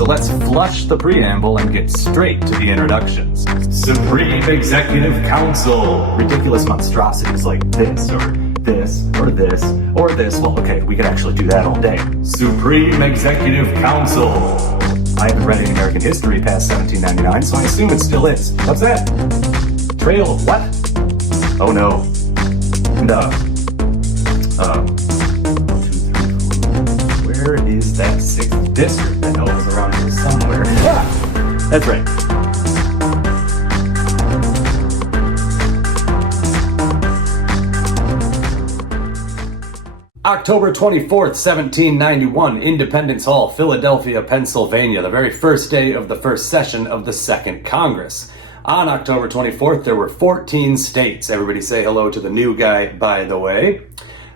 So let's flush the preamble and get straight to the introductions. Supreme Executive Council. Ridiculous monstrosities like this, or this, or this, or this. Well, okay, we could actually do that all day. Supreme Executive Council. I haven't read any American history past 1799, so I assume it still is. What's that? Trail of what? Oh no. Where is that 6th district? I know it was around here somewhere. Ah! That's right. October 24th, 1791, Independence Hall, Philadelphia, Pennsylvania, the very first day of the first session of the Second Congress. On October 24th, there were 14 states. Everybody say hello to the new guy, by the way.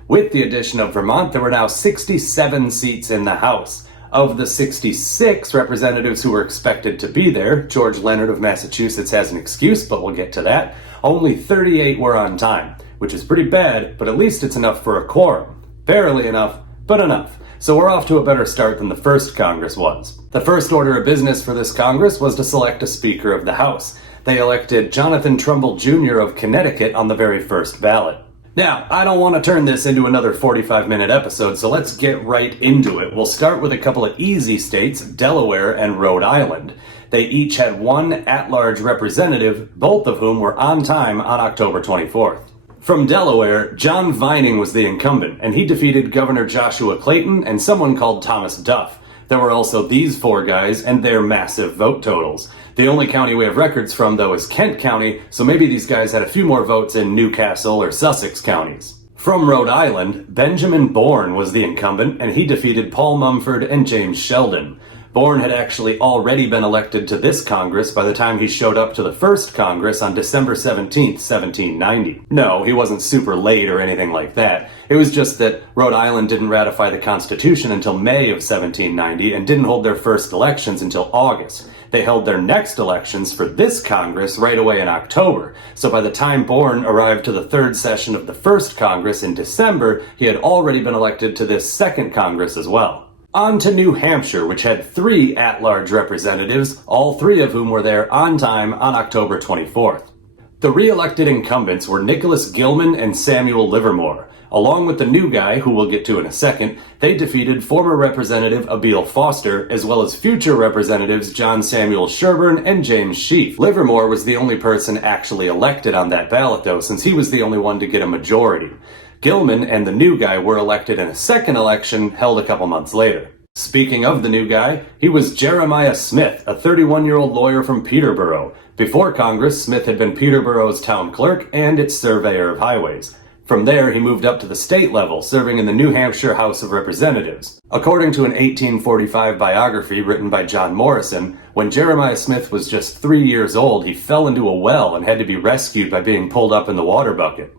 With the addition of Vermont, there were now 67 seats in the House. Of the 66 representatives who were expected to be there, George Leonard of Massachusetts has an excuse, but we'll get to that. Only 38 were on time, which is pretty bad, but at least it's enough for a quorum. Barely enough, but enough. So we're off to a better start than the first Congress was. The first order of business for this Congress was to select a Speaker of the House. They elected Jonathan Trumbull Jr. of Connecticut on the very first ballot. Now, I don't want to turn this into another 45-minute episode, so let's get right into it. We'll start with a couple of easy states, Delaware and Rhode Island. They each had one at-large representative, both of whom were on time on October 24th. From Delaware, John Vining was the incumbent, and he defeated Governor Joshua Clayton and someone called Thomas Duff. There were also these four guys and their massive vote totals. The only county we have records from, though, is Kent County, so maybe these guys had a few more votes in Newcastle or Sussex counties. From Rhode Island, Benjamin Bourne was the incumbent, and he defeated Paul Mumford and James Sheldon. Bourne had actually already been elected to this Congress by the time he showed up to the first Congress on December 17th, 1790. No, he wasn't super late or anything like that. It was just that Rhode Island didn't ratify the Constitution until May of 1790 and didn't hold their first elections until August. They held their next elections for this Congress right away in October. So by the time Bourne arrived to the third session of the first Congress in December, he had already been elected to this second Congress as well. On to New Hampshire, which had 3 at-large representatives, all 3 of whom were there on time on October 24th. The re-elected incumbents were Nicholas Gilman and Samuel Livermore. Along with the new guy, who we'll get to in a second, they defeated former Representative Abiel Foster, as well as future Representatives John Samuel Sherburne and James Sheaf. Livermore was the only person actually elected on that ballot, though, since he was the only one to get a majority. Gilman and the new guy were elected in a second election held a couple months later. Speaking of the new guy, he was Jeremiah Smith, a 31-year-old lawyer from Peterborough. Before Congress, Smith had been Peterborough's town clerk and its surveyor of highways. From there, he moved up to the state level, serving in the New Hampshire House of Representatives. According to an 1845 biography written by John Morrison, when Jeremiah Smith was just 3 years old, he fell into a well and had to be rescued by being pulled up in the water bucket.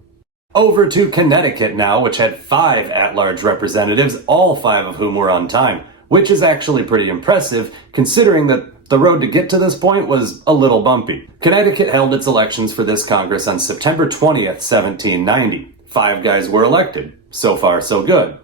Over to Connecticut now, which had 5 at-large representatives, all 5 of whom were on time, which is actually pretty impressive, considering that the road to get to this point was a little bumpy. Connecticut held its elections for this Congress on September 20th, 1790. 5 guys were elected. So far, so good.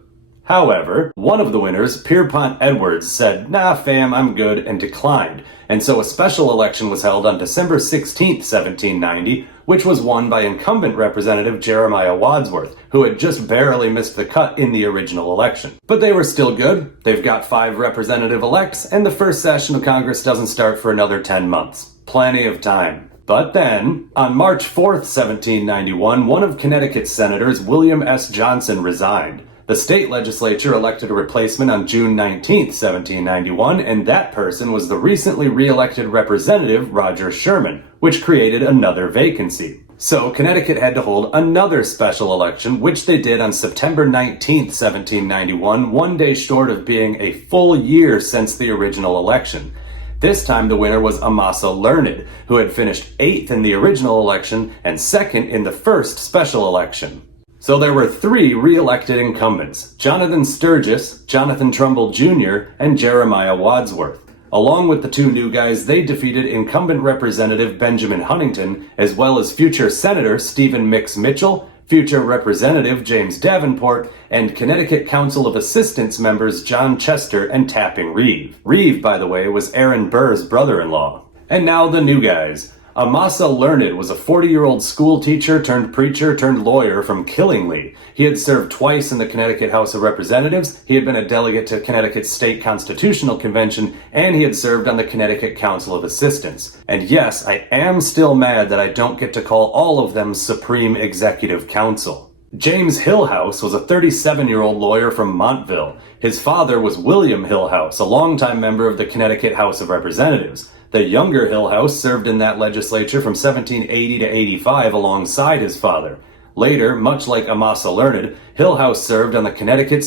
However, one of the winners, Pierpont Edwards, said, "Nah, fam, I'm good," and declined. And so a special election was held on December 16th, 1790, which was won by incumbent Representative Jeremiah Wadsworth, who had just barely missed the cut in the original election. But they were still good. They've got 5 representative-elects, and the first session of Congress doesn't start for another 10 months. Plenty of time. But then, on March 4th, 1791, one of Connecticut's senators, William S. Johnson, resigned. The state legislature elected a replacement on June 19th, 1791, and that person was the recently re-elected Representative Roger Sherman, which created another vacancy. So Connecticut had to hold another special election, which they did on September 19th, 1791, one day short of being a full year since the original election. This time the winner was Amasa Learned, who had finished 8th in the original election and 2nd in the first special election. So there were 3 re-elected incumbents, Jonathan Sturgis, Jonathan Trumbull Jr., and Jeremiah Wadsworth. Along with the 2 new guys, they defeated incumbent Representative Benjamin Huntington, as well as future Senator Stephen Mix Mitchell, future Representative James Davenport, and Connecticut Council of Assistants members John Chester and Tapping Reeve. Reeve, by the way, was Aaron Burr's brother-in-law. And now the new guys. Amasa Learned was a 40-year-old school teacher turned preacher turned lawyer from Killingly. He had served twice in the Connecticut House of Representatives, he had been a delegate to Connecticut's State Constitutional Convention, and he had served on the Connecticut Council of Assistants. And yes, I am still mad that I don't get to call all of them Supreme Executive Council. James Hillhouse was a 37-year-old lawyer from Montville. His father was William Hillhouse, a longtime member of the Connecticut House of Representatives. The younger Hillhouse served in that legislature from 1780 to 85 alongside his father. Later, much like Amasa Learned, Hillhouse served on the Connecticut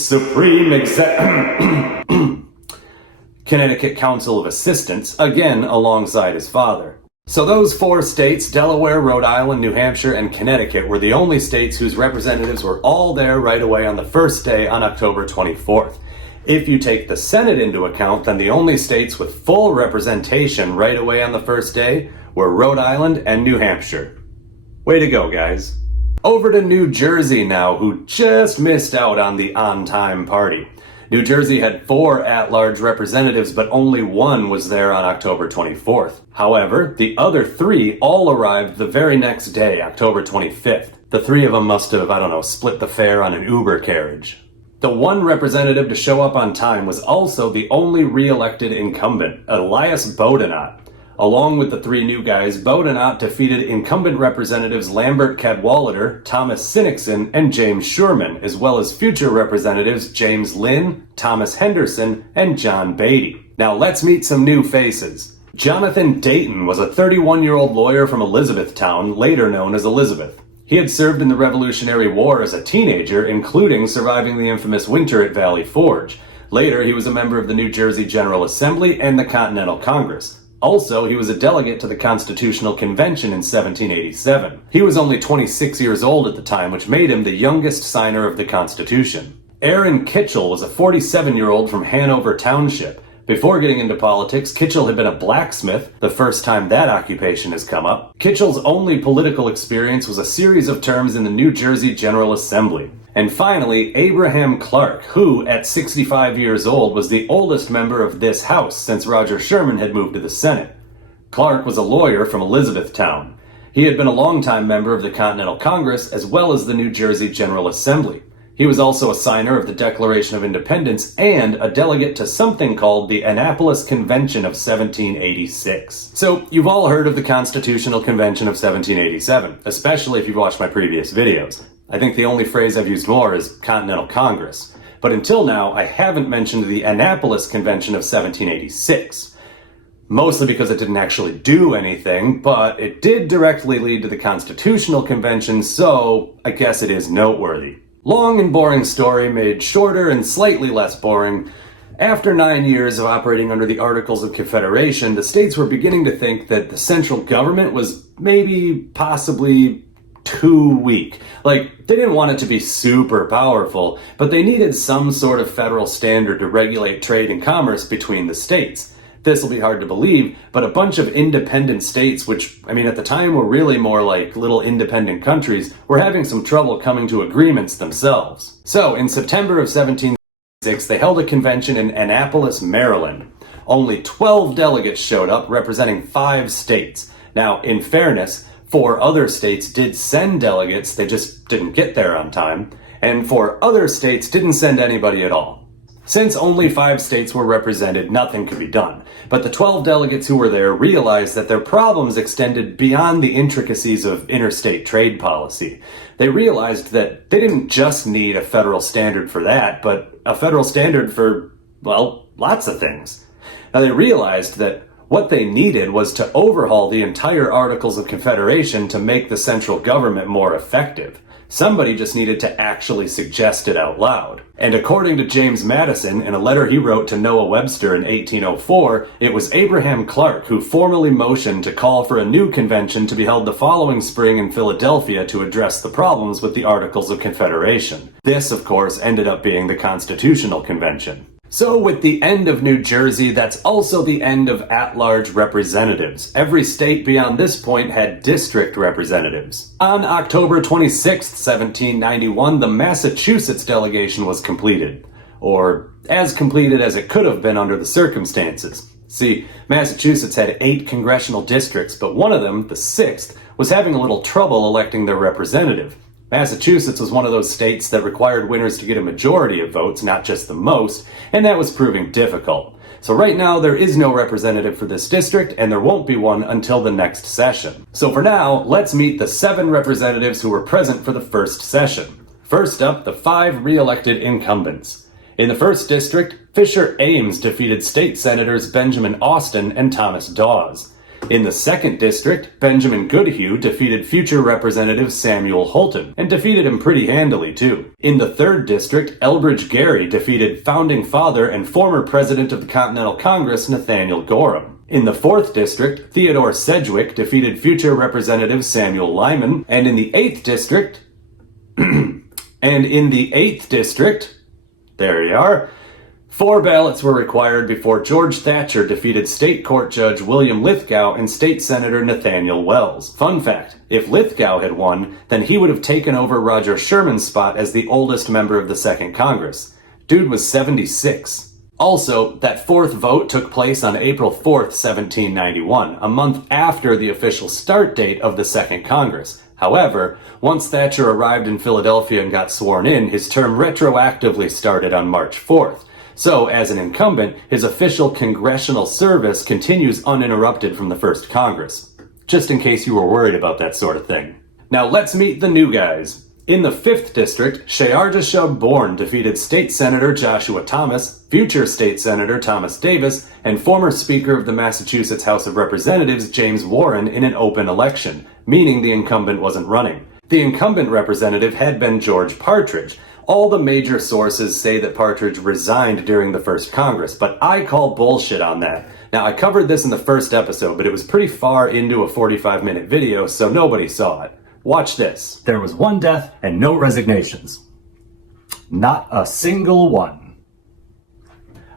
Connecticut Council of Assistants, again alongside his father. So those 4 states, Delaware, Rhode Island, New Hampshire, and Connecticut, were the only states whose representatives were all there right away on the first day on October 24th. If you take the Senate into account, then the only states with full representation right away on the first day were Rhode Island and New Hampshire. Way to go, guys. Over to New Jersey now, who just missed out on the on-time party. New Jersey had 4 at-large representatives, but only 1 was there on October 24th. However, the other 3 all arrived the very next day, October 25th. The 3 of them must have, split the fare on an Uber carriage. The one representative to show up on time was also the only re-elected incumbent, Elias Boudinot. Along with the 3 new guys, Boudinot defeated incumbent representatives Lambert Cadwallader, Thomas Sinnickson, and James Sherman, as well as future representatives James Lynn, Thomas Henderson, and John Beatty. Now let's meet some new faces. Jonathan Dayton was a 31-year-old lawyer from Elizabethtown, later known as Elizabeth. He had served in the Revolutionary War as a teenager, including surviving the infamous winter at Valley Forge. Later, he was a member of the New Jersey General Assembly and the Continental Congress. Also, he was a delegate to the Constitutional Convention in 1787. He was only 26 years old at the time, which made him the youngest signer of the Constitution. Aaron Kitchell was a 47-year-old from Hanover Township. Before getting into politics, Kitchell had been a blacksmith, the first time that occupation has come up. Kitchell's only political experience was a series of terms in the New Jersey General Assembly. And finally, Abraham Clark, who, at 65 years old, was the oldest member of this House since Roger Sherman had moved to the Senate. Clark was a lawyer from Elizabethtown. He had been a longtime member of the Continental Congress as well as the New Jersey General Assembly. He was also a signer of the Declaration of Independence and a delegate to something called the Annapolis Convention of 1786. So, you've all heard of the Constitutional Convention of 1787, especially if you've watched my previous videos. I think the only phrase I've used more is Continental Congress. But until now, I haven't mentioned the Annapolis Convention of 1786. Mostly because it didn't actually do anything, but it did directly lead to the Constitutional Convention, so I guess it is noteworthy. Long and boring story made shorter and slightly less boring. After 9 years of operating under the Articles of Confederation, the states were beginning to think that the central government was possibly too weak. They didn't want it to be super powerful, but they needed some sort of federal standard to regulate trade and commerce between the states. This will be hard to believe, but a bunch of independent states, which, at the time were really more like little independent countries, were having some trouble coming to agreements themselves. So, in September of 1786, they held a convention in Annapolis, Maryland. Only 12 delegates showed up, representing 5 states. Now, in fairness, 4 other states did send delegates, they just didn't get there on time, and 4 other states didn't send anybody at all. Since only 5 states were represented, nothing could be done. But the 12 delegates who were there realized that their problems extended beyond the intricacies of interstate trade policy. They realized that they didn't just need a federal standard for that, but a federal standard for, lots of things. Now they realized that what they needed was to overhaul the entire Articles of Confederation to make the central government more effective. Somebody just needed to actually suggest it out loud. And according to James Madison, in a letter he wrote to Noah Webster in 1804, it was Abraham Clark who formally motioned to call for a new convention to be held the following spring in Philadelphia to address the problems with the Articles of Confederation. This, of course, ended up being the Constitutional Convention. So with the end of New Jersey, that's also the end of at-large representatives. Every state beyond this point had district representatives. On October 26, 1791, the Massachusetts delegation was completed. Or as completed as it could have been under the circumstances. See, Massachusetts had 8 congressional districts, but one of them, the 6th, was having a little trouble electing their representative. Massachusetts was one of those states that required winners to get a majority of votes, not just the most, and that was proving difficult. So right now, there is no representative for this district, and there won't be one until the next session. So for now, let's meet the 7 representatives who were present for the first session. First up, the 5 re-elected incumbents. In the 1st district, Fisher Ames defeated state senators Benjamin Austin and Thomas Dawes. In the 2nd district, Benjamin Goodhue defeated future Representative Samuel Holton, and defeated him pretty handily too. In the 3rd district, Elbridge Gerry defeated founding father and former president of the Continental Congress Nathaniel Gorham. In the 4th district, Theodore Sedgwick defeated future Representative Samuel Lyman, and in the 8th district, there you are, 4 ballots were required before George Thatcher defeated State Court Judge William Lithgow and State Senator Nathaniel Wells. Fun fact, if Lithgow had won, then he would have taken over Roger Sherman's spot as the oldest member of the 2nd Congress. Dude was 76. Also, that 4th vote took place on April 4th, 1791, a month after the official start date of the 2nd Congress. However, once Thatcher arrived in Philadelphia and got sworn in, his term retroactively started on March 4th. So, as an incumbent, his official congressional service continues uninterrupted from the first Congress. Just in case you were worried about that sort of thing. Now let's meet the new guys. In the 5th district, Sheardishab Bourne defeated State Senator Joshua Thomas, future State Senator Thomas Davis, and former Speaker of the Massachusetts House of Representatives James Warren in an open election, meaning the incumbent wasn't running. The incumbent representative had been George Partridge. All the major sources say that Partridge resigned during the first Congress, but I call bullshit on that. Now, I covered this in the first episode, but it was pretty far into a 45-minute video, so nobody saw it. Watch this. There was 1 death and no resignations. Not a single one.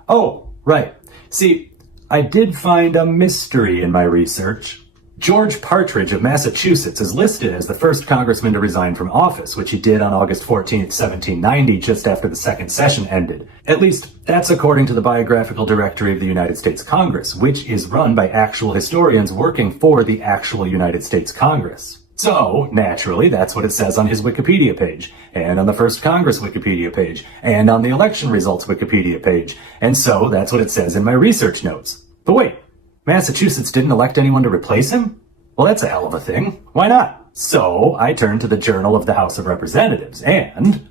Oh, right. See, I did find a mystery in my research. George Partridge of Massachusetts is listed as the first congressman to resign from office, which he did on August 14, 1790, just after the 2nd session ended. At least, that's according to the Biographical Directory of the United States Congress, which is run by actual historians working for the actual United States Congress. So, naturally, that's what it says on his Wikipedia page, and on the First Congress Wikipedia page, and on the election results Wikipedia page, and so that's what it says in my research notes. But wait, Massachusetts didn't elect anyone to replace him? Well, that's a hell of a thing. Why not? So, I turned to the Journal of the House of Representatives, and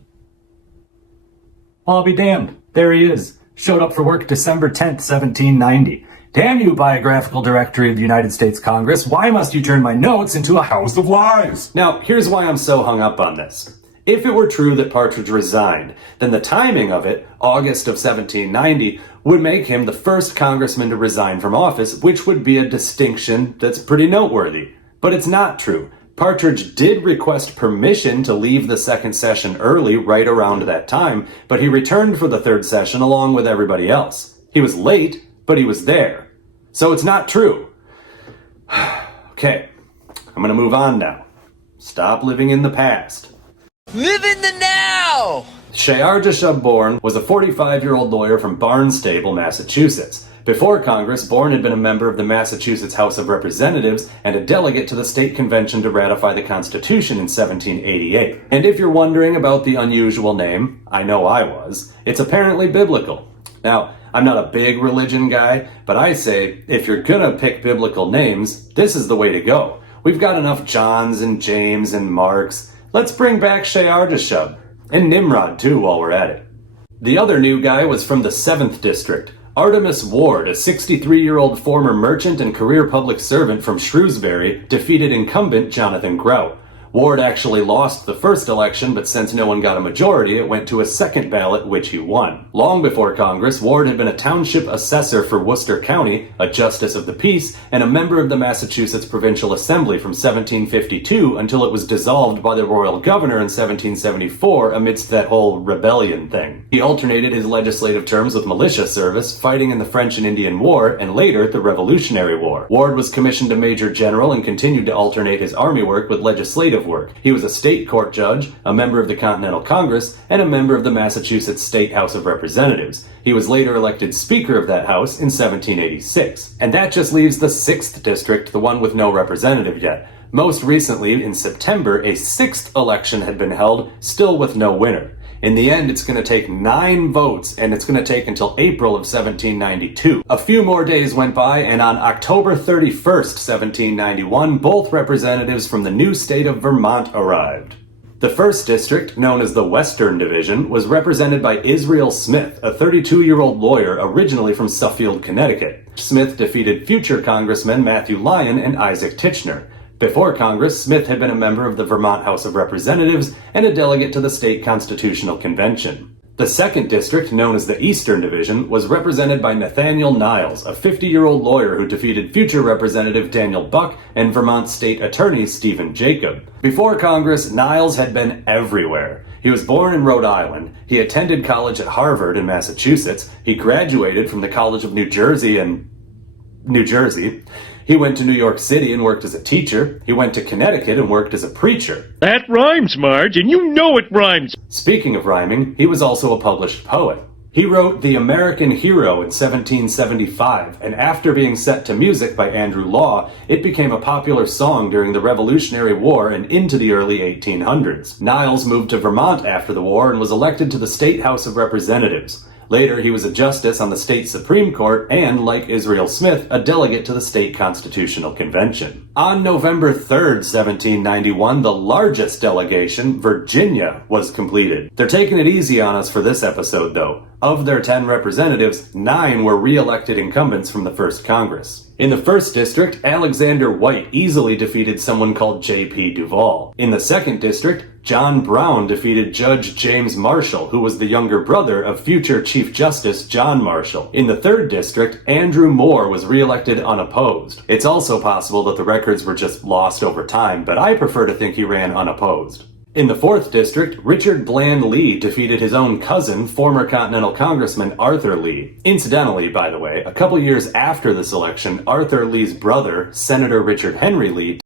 I'll be damned. There he is. Showed up for work December 10th, 1790. Damn you, Biographical Directory of the United States Congress. Why must you turn my notes into a house of lies? Now, here's why I'm so hung up on this. If it were true that Partridge resigned, then the timing of it, August of 1790, would make him the first congressman to resign from office, which would be a distinction that's pretty noteworthy. But it's not true. Partridge did request permission to leave the 2nd session early right around that time, but he returned for the 3rd session along with everybody else. He was late, but he was there. So it's not true. Okay, I'm gonna move on now. Stop living in the past. Live in the now! Sheardishab Bourne was a 45-year-old lawyer from Barnstable, Massachusetts. Before Congress, Bourne had been a member of the Massachusetts House of Representatives and a delegate to the state convention to ratify the Constitution in 1788. And if you're wondering about the unusual name, I know I was, it's apparently biblical. Now, I'm not a big religion guy, but I say, if you're gonna pick biblical names, this is the way to go. We've got enough Johns and James and Marks. Let's bring back Sheardishab. And Nimrod, too, while we're at it. The other new guy was from the 7th District. Artemus Ward, a 63-year-old former merchant and career public servant from Shrewsbury, defeated incumbent Jonathan Grout. Ward actually lost the first election, but since no one got a majority, it went to a second ballot, which he won. Long before Congress, Ward had been a township assessor for Worcester County, a justice of the peace, and a member of the Massachusetts Provincial Assembly from 1752 until it was dissolved by the royal governor in 1774 amidst that whole rebellion thing. He alternated his legislative terms with militia service, fighting in the French and Indian War, and later the Revolutionary War. Ward was commissioned a major general and continued to alternate his army work with legislative work. He was a state court judge, a member of the Continental Congress, and a member of the Massachusetts State House of Representatives. He was later elected Speaker of that House in 1786. And that just leaves the 6th District, the one with no representative yet. Most recently, in September, a 6th election had been held, still with no winner. In the end, it's going to take 9 votes, and it's going to take until April of 1792. A few more days went by, and on October 31st, 1791, both representatives from the new state of Vermont arrived. The 1st District, known as the Western Division, was represented by Israel Smith, a 32-year-old lawyer originally from Suffield, Connecticut. Smith defeated future Congressmen Matthew Lyon and Isaac Titchener. Before Congress, Smith had been a member of the Vermont House of Representatives and a delegate to the State Constitutional Convention. The 2nd District, known as the Eastern Division, was represented by Nathaniel Niles, a 50-year-old lawyer who defeated future Representative Daniel Buck and Vermont State Attorney Stephen Jacob. Before Congress, Niles had been everywhere. He was born in Rhode Island. He attended college at Harvard in Massachusetts. He graduated from the College of New Jersey in New Jersey. He went to New York City and worked as a teacher. He went to Connecticut and worked as a preacher. That rhymes, Marge, and you know it rhymes. Speaking of rhyming, he was also a published poet. He wrote The American Hero in 1775, and after being set to music by Andrew Law, it became a popular song during the Revolutionary War and into the early 1800s. Niles moved to Vermont after the war and was elected to the State House of Representatives. Later, he was a justice on the state Supreme Court and, like Israel Smith, a delegate to the State Constitutional Convention. On November 3rd, 1791, the largest delegation, Virginia, was completed. They're taking it easy on us for this episode, though. Of their 10 representatives, 9 were re-elected incumbents from the first Congress. In the 1st District, Alexander White easily defeated someone called J.P. Duvall. In the 2nd District, John Brown defeated Judge James Marshall, who was the younger brother of future Chief Justice John Marshall. In the 3rd District, Andrew Moore was re-elected unopposed. It's also possible that the records were just lost over time, but I prefer to think he ran unopposed. In the 4th District, Richard Bland Lee defeated his own cousin, former Continental Congressman Arthur Lee. Incidentally, by the way, a couple years after this election, Arthur Lee's brother, Senator Richard Henry Lee.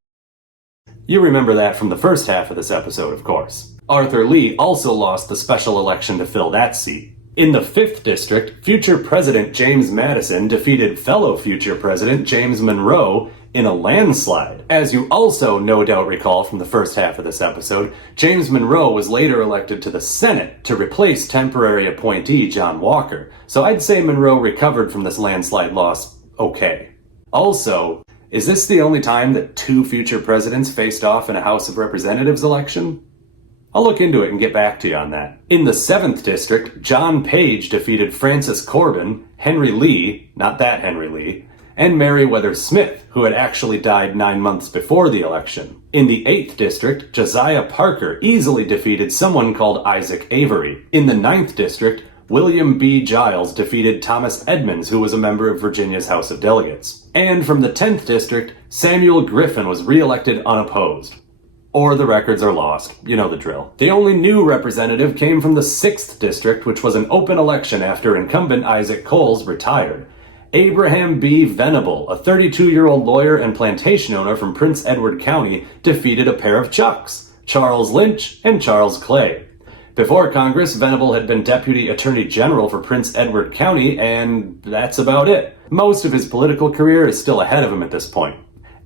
You remember that from the first half of this episode, of course. Arthur Lee also lost the special election to fill that seat. In the 5th District, future President James Madison defeated fellow future President James Monroe in a landslide. As you also no doubt recall from the first half of this episode, James Monroe was later elected to the Senate to replace temporary appointee John Walker, so I'd say Monroe recovered from this landslide loss okay. Also, is this the only time that 2 future presidents faced off in a House of Representatives election? I'll look into it and get back to you on that. In the 7th District, John Page defeated Francis Corbin, Henry Lee, not that Henry Lee, and Meriwether Smith, who had actually died 9 months before the election. In the 8th District, Josiah Parker easily defeated someone called Isaac Avery. In the 9th District, William B. Giles defeated Thomas Edmunds, who was a member of Virginia's House of Delegates. And from the 10th District, Samuel Griffin was re-elected unopposed. Or the records are lost. You know the drill. The only new representative came from the 6th District, which was an open election after incumbent Isaac Coles retired. Abraham B. Venable, a 32-year-old lawyer and plantation owner from Prince Edward County, defeated a pair of Chucks, Charles Lynch and Charles Clay. Before Congress, Venable had been Deputy Attorney General for Prince Edward County, and that's about it. Most of his political career is still ahead of him at this point.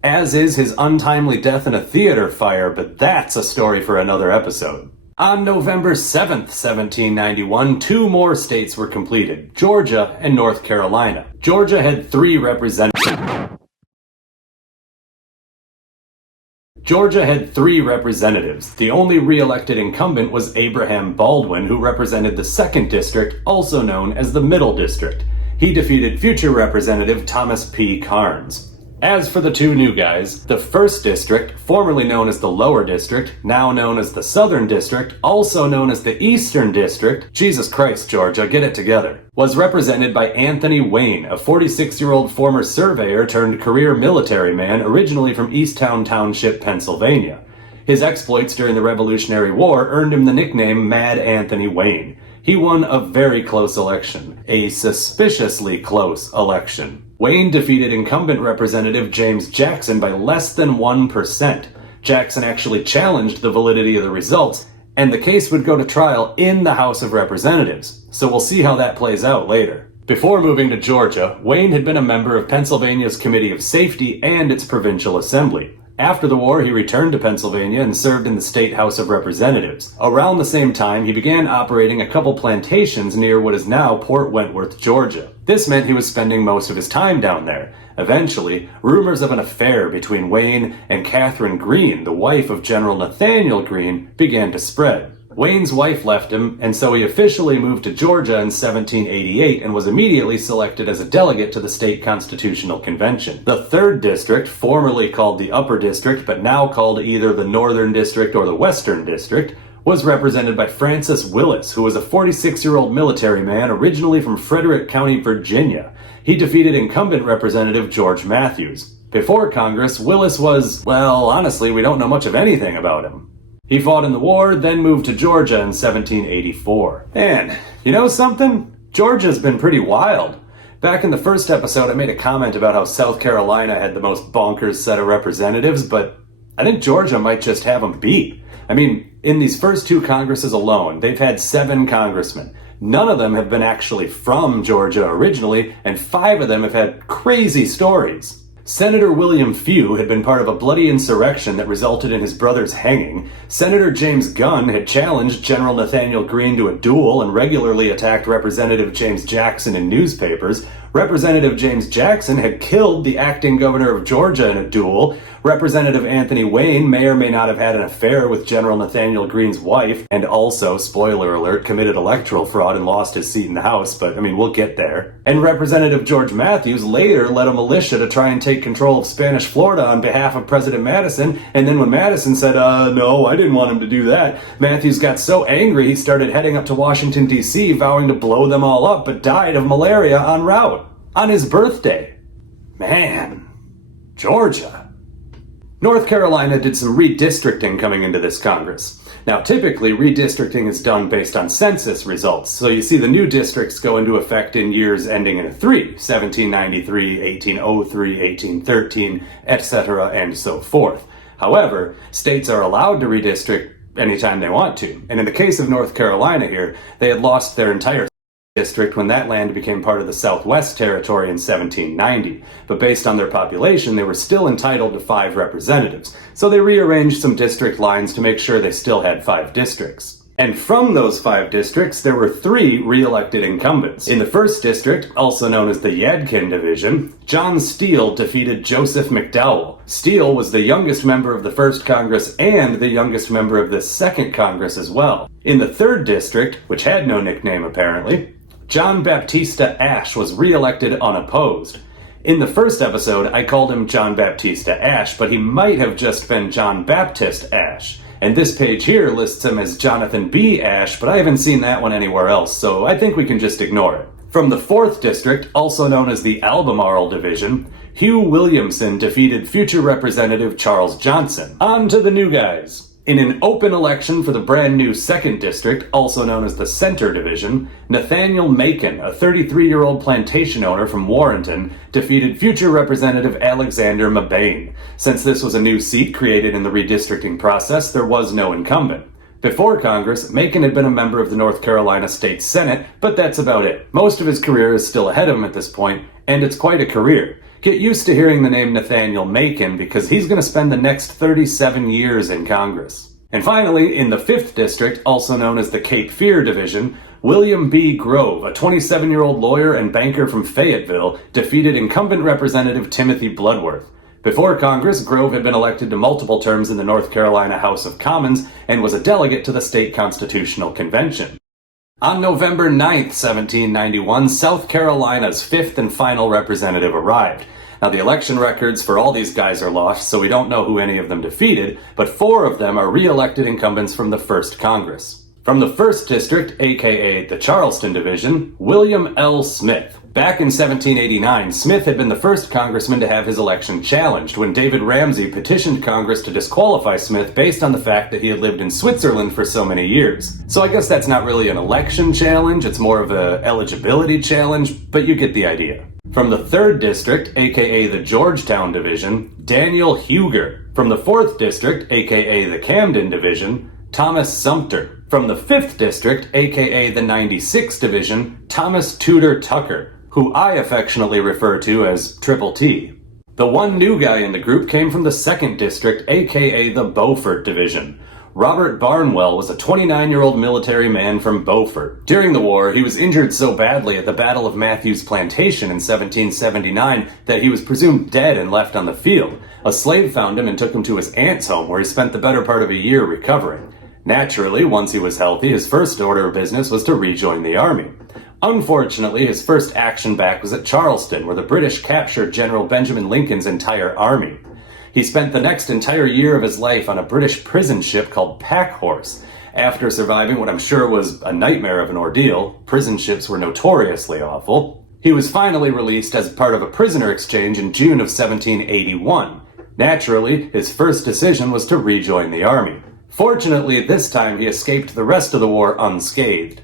As is his untimely death in a theater fire, but that's a story for another episode. On November 7th, 1791, 2 more states were completed, Georgia and North Carolina. Georgia had 3 representatives. The only re-elected incumbent was Abraham Baldwin, who represented the 2nd District, also known as the Middle District. He defeated future Representative Thomas P. Carnes. As for the two new guys, the 1st District, formerly known as the Lower District, now known as the Southern District, also known as the Eastern District, Jesus Christ, Georgia, get it together, was represented by Anthony Wayne, a 46-year-old former surveyor turned career military man originally from Easttown Township, Pennsylvania. His exploits during the Revolutionary War earned him the nickname Mad Anthony Wayne. He won a very close election, a suspiciously close election. Wayne defeated incumbent Representative James Jackson by less than 1%. Jackson actually challenged the validity of the results, and the case would go to trial in the House of Representatives. So we'll see how that plays out later. Before moving to Georgia, Wayne had been a member of Pennsylvania's Committee of Safety and its Provincial Assembly. After the war, he returned to Pennsylvania and served in the State House of Representatives. Around the same time, he began operating a couple plantations near what is now Port Wentworth, Georgia. This meant he was spending most of his time down there. Eventually, rumors of an affair between Wayne and Catherine Greene, the wife of General Nathaniel Greene, began to spread. Wayne's wife left him, and so he officially moved to Georgia in 1788 and was immediately selected as a delegate to the state constitutional convention. The 3rd District, formerly called the Upper District, but now called either the Northern District or the Western District, was represented by Francis Willis, who was a 46-year-old military man originally from Frederick County, Virginia. He defeated incumbent Representative George Matthews. Before Congress, Willis was, well, honestly, we don't know much of anything about him. He fought in the war, then moved to Georgia in 1784. And, you know something? Georgia's been pretty wild. Back in the first episode, I made a comment about how South Carolina had the most bonkers set of representatives, but I think Georgia might just have them beat. I mean, in these first 2 Congresses alone, they've had 7 congressmen. None of them have been actually from Georgia originally, and 5 of them have had crazy stories. Senator William Few had been part of a bloody insurrection that resulted in his brother's hanging. Senator James Gunn had challenged General Nathaniel Greene to a duel and regularly attacked Representative James Jackson in newspapers. Representative James Jackson had killed the acting governor of Georgia in a duel. Representative Anthony Wayne may or may not have had an affair with General Nathaniel Greene's wife, and also, spoiler alert, committed electoral fraud and lost his seat in the House, but I mean, we'll get there. And Representative George Matthews later led a militia to try and take control of Spanish Florida on behalf of President Madison, and then when Madison said, no, I didn't want him to do that, Matthews got so angry he started heading up to Washington, D.C., vowing to blow them all up, but died of malaria en route. On his birthday. Man, Georgia. North Carolina did some redistricting coming into this Congress. Now, typically, redistricting is done based on census results, so you see the new districts go into effect in years ending in a 3, 1793, 1803, 1813, etc., and so forth. However, states are allowed to redistrict anytime they want to, and in the case of North Carolina here, they had lost their entire district when that land became part of the Southwest Territory in 1790, but based on their population, they were still entitled to 5 representatives, so they rearranged some district lines to make sure they still had 5 districts. And from those 5 districts, there were 3 re-elected incumbents. In the 1st district, also known as the Yadkin Division, John Steele defeated Joseph McDowell. Steele was the youngest member of the 1st Congress and the youngest member of the 2nd Congress as well. In the 3rd district, which had no nickname apparently, John Baptista Ashe was re-elected unopposed. In the first episode, I called him John Baptista Ashe, but he might have just been John Baptist Ashe. And this page here lists him as Jonathan B. Ashe, but I haven't seen that one anywhere else, so I think we can just ignore it. From the 4th district, also known as the Albemarle Division, Hugh Williamson defeated future Representative Charles Johnson. On to the new guys. In an open election for the brand new 2nd District, also known as the Center Division, Nathaniel Macon, a 33-year-old plantation owner from Warrenton, defeated future Representative Alexander Mabane. Since this was a new seat created in the redistricting process, there was no incumbent. Before Congress, Macon had been a member of the North Carolina State Senate, but that's about it. Most of his career is still ahead of him at this point, and it's quite a career. Get used to hearing the name Nathaniel Macon because he's going to spend the next 37 years in Congress. And finally, in the 5th District, also known as the Cape Fear Division, William B. Grove, a 27-year-old lawyer and banker from Fayetteville, defeated incumbent Representative Timothy Bloodworth. Before Congress, Grove had been elected to multiple terms in the North Carolina House of Commons and was a delegate to the state constitutional convention. On November 9th, 1791, South Carolina's 5th and final representative arrived. Now, the election records for all these guys are lost, so we don't know who any of them defeated, but 4 of them are re-elected incumbents from the 1st Congress. From the 1st District, aka the Charleston Division, William L. Smith. Back in 1789, Smith had been the first congressman to have his election challenged when David Ramsay petitioned Congress to disqualify Smith based on the fact that he had lived in Switzerland for so many years. So I guess that's not really an election challenge, it's more of an eligibility challenge, but you get the idea. From the 3rd District, aka the Georgetown Division, Daniel Huger. From the 4th District, aka the Camden Division, Thomas Sumter. From the 5th District, aka the 96th Division, Thomas Tudor Tucker, who I affectionately refer to as Triple T. The one new guy in the group came from the 2nd District, aka the Beaufort Division. Robert Barnwell was a 29-year-old military man from Beaufort. During the war, he was injured so badly at the Battle of Matthews Plantation in 1779 that he was presumed dead and left on the field. A slave found him and took him to his aunt's home, where he spent the better part of a year recovering. Naturally, once he was healthy, his first order of business was to rejoin the army. Unfortunately, his first action back was at Charleston, where the British captured General Benjamin Lincoln's entire army. He spent the next entire year of his life on a British prison ship called Packhorse. After surviving what I'm sure was a nightmare of an ordeal, prison ships were notoriously awful, he was finally released as part of a prisoner exchange in June of 1781. Naturally, his first decision was to rejoin the army. Fortunately, this time he escaped the rest of the war unscathed.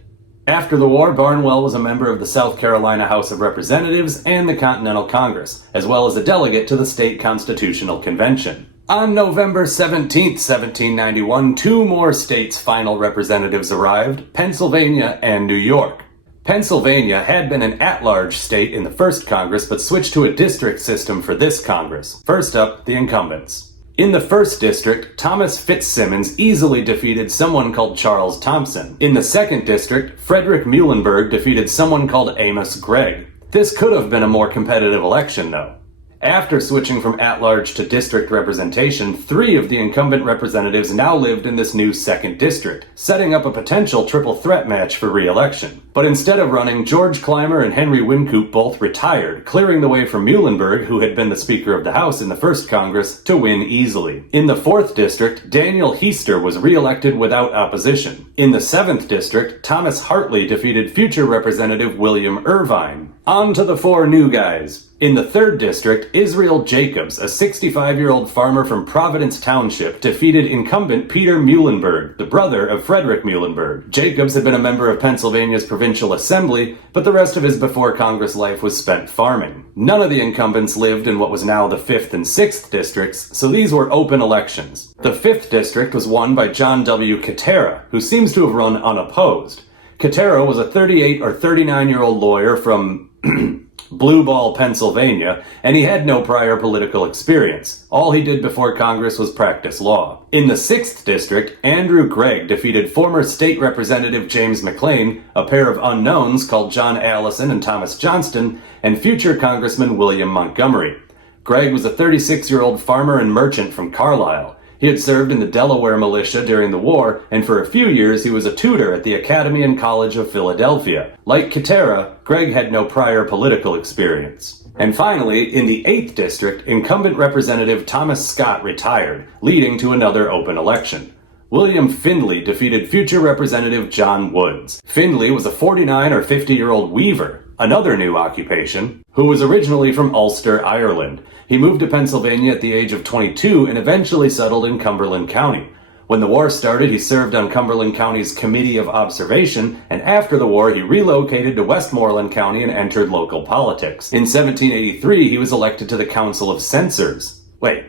After the war, Barnwell was a member of the South Carolina House of Representatives and the Continental Congress, as well as a delegate to the State Constitutional Convention. On November 17, 1791, 2 more states' final representatives arrived, Pennsylvania and New York. Pennsylvania had been an at-large state in the first Congress, but switched to a district system for this Congress. First up, the incumbents. In the 1st District, Thomas Fitzsimmons easily defeated someone called Charles Thompson. In the 2nd District, Frederick Muhlenberg defeated someone called Amos Gregg. This could have been a more competitive election, though. After switching from at-large to district representation, 3 of the incumbent representatives now lived in this new 2nd District, setting up a potential triple threat match for re-election. But instead of running, George Clymer and Henry Wynkoop both retired, clearing the way for Muhlenberg, who had been the Speaker of the House in the first Congress, to win easily. In the 4th District, Daniel Heister was re-elected without opposition. In the 7th District, Thomas Hartley defeated future Representative William Irvine. On to the 4 new guys. In the 3rd District, Israel Jacobs, a 65-year-old farmer from Providence Township, defeated incumbent Peter Muhlenberg, the brother of Frederick Muhlenberg. Jacobs had been a member of Pennsylvania's Provincial Assembly, but the rest of his before Congress life was spent farming. None of the incumbents lived in what was now the 5th and 6th districts, so these were open elections. The 5th district was won by John W. Katera, who seems to have run unopposed. Katera was a 38 or 39-year-old lawyer from Blue Ball, Pennsylvania, and he had no prior political experience. All he did before Congress was practice law. In the 6th District, Andrew Gregg defeated former State Representative James McLean, a pair of unknowns called John Allison and Thomas Johnston, and future Congressman William Montgomery. Gregg was a 36-year-old farmer and merchant from Carlisle. He had served in the Delaware militia during the war, and for a few years he was a tutor at the Academy and College of Philadelphia. Like Katera, Gregg had no prior political experience. And finally, in the 8th District, incumbent Representative Thomas Scott retired, leading to another open election. William Findley defeated future Representative John Woods. Findley was a 49 or 50-year-old weaver, another new occupation, who was originally from Ulster, Ireland. He moved to Pennsylvania at the age of 22 and eventually settled in Cumberland County. When the war started, he served on Cumberland County's Committee of Observation, and after the war, he relocated to Westmoreland County and entered local politics. In 1783, he was elected to the Council of Censors. Wait,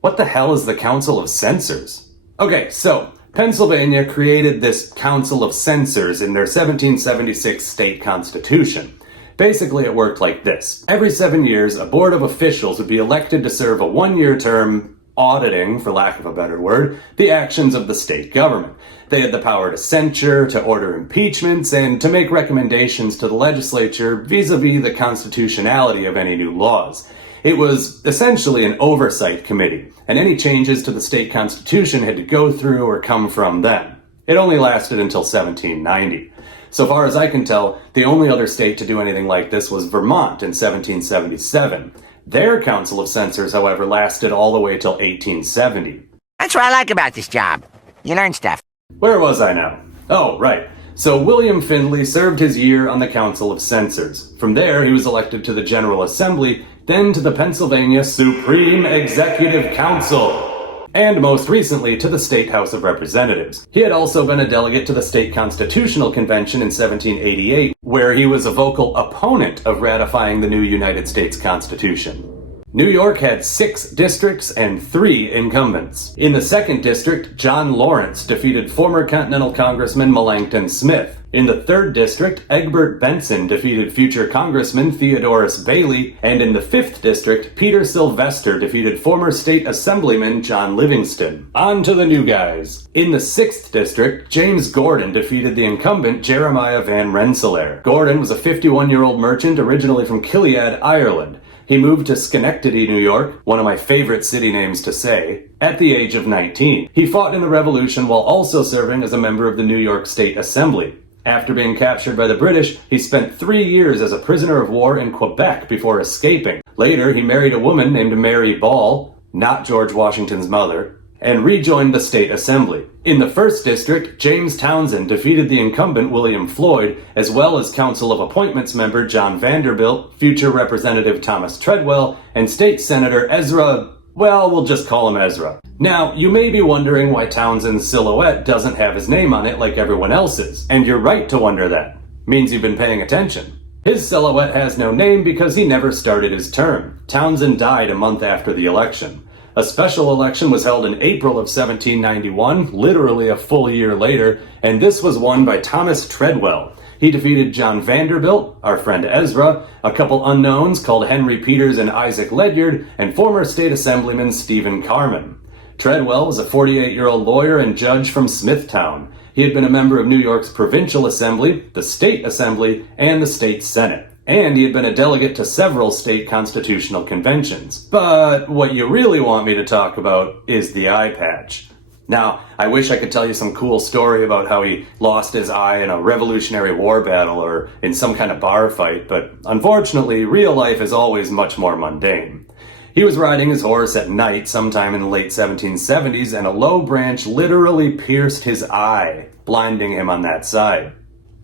what the hell is the Council of Censors? Okay, so Pennsylvania created this Council of Censors in their 1776 state constitution. Basically, it worked like this. Every 7 years, a board of officials would be elected to serve a 1-year term auditing, for lack of a better word, the actions of the state government. They had the power to censure, to order impeachments, and to make recommendations to the legislature vis-a-vis the constitutionality of any new laws. It was essentially an oversight committee, and any changes to the state constitution had to go through or come from them. It only lasted until 1790. So far as I can tell, the only other state to do anything like this was Vermont in 1777. Their Council of Censors, however, lasted all the way till 1870. That's what I like about this job. You learn stuff. Where was I now? Oh, right. So William Findley served his year on the Council of Censors. From there, he was elected to the General Assembly, then to the Pennsylvania Supreme Executive Council, and most recently to the State House of Representatives. He had also been a delegate to the State Constitutional Convention in 1788, where he was a vocal opponent of ratifying the new United States Constitution. New York had 6 districts and 3 incumbents. In the 2nd district, John Lawrence defeated former Continental Congressman Melancton Smith. In the 3rd district, Egbert Benson defeated future Congressman Theodorus Bailey, and in the 5th district, Peter Sylvester defeated former State Assemblyman John Livingston. On to the new guys. In the 6th district, James Gordon defeated the incumbent Jeremiah Van Rensselaer. Gordon was a 51-year-old merchant originally from Gilead, Ireland. He moved to Schenectady, New York, one of my favorite city names to say, at the age of 19. He fought in the Revolution while also serving as a member of the New York State Assembly. After being captured by the British, he spent 3 years as a prisoner of war in Quebec before escaping. Later, he married a woman named Mary Ball, not George Washington's mother, and rejoined the state assembly. In the 1st district, James Townsend defeated the incumbent William Floyd, as well as Council of Appointments member John Vanderbilt, future Representative Thomas Treadwell, and State Senator Ezra, well, we'll just call him Ezra. Now, you may be wondering why Townsend's silhouette doesn't have his name on it like everyone else's, and you're right to wonder that. Means you've been paying attention. His silhouette has no name because he never started his term. Townsend died a month after the election. A special election was held in April of 1791, literally a full year later, and this was won by Thomas Treadwell. He defeated John Vanderbilt, our friend Ezra, a couple unknowns called Henry Peters and Isaac Ledyard, and former state assemblyman Stephen Carman. Treadwell was a 48-year-old lawyer and judge from Smithtown. He had been a member of New York's Provincial Assembly, the State Assembly, and the State Senate. And he had been a delegate to several state constitutional conventions. But what you really want me to talk about is the eye patch. Now, I wish I could tell you some cool story about how he lost his eye in a Revolutionary War battle or in some kind of bar fight, but unfortunately, real life is always much more mundane. He was riding his horse at night sometime in the late 1770s, and a low branch literally pierced his eye, blinding him on that side.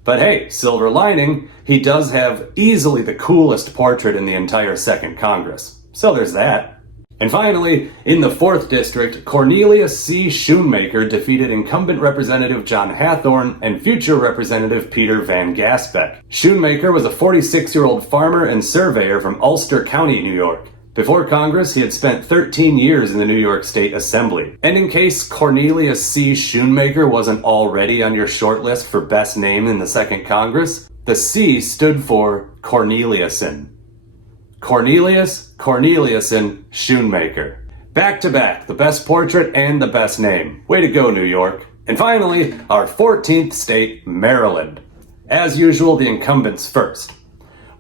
But hey, silver lining, he does have easily the coolest portrait in the entire Second Congress. So there's that. And finally, in the 4th district, Cornelius C. Schoonmaker defeated incumbent Representative John Hathorne and future Representative Peter Van Gasbeck. Schoonmaker was a 46-year-old farmer and surveyor from Ulster County, New York. Before Congress, he had spent 13 years in the New York State Assembly. And in case Cornelius C. Schoonmaker wasn't already on your short list for best name in the Second Congress, the C stood for Corneliuson. Cornelius Corneliuson Schoonmaker. Back to back, the best portrait and the best name. Way to go, New York. And finally, our 14th state, Maryland. As usual, the incumbents first.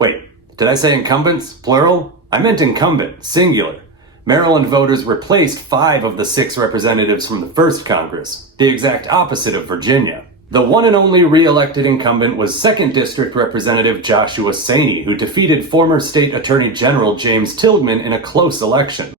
Wait, did I say incumbents, plural? I meant incumbent, singular. Maryland voters replaced 5 of the 6 representatives from the first Congress, the exact opposite of Virginia. The one and only re-elected incumbent was 2nd District Representative Joshua Saney, who defeated former State Attorney General James Tilghman in a close election.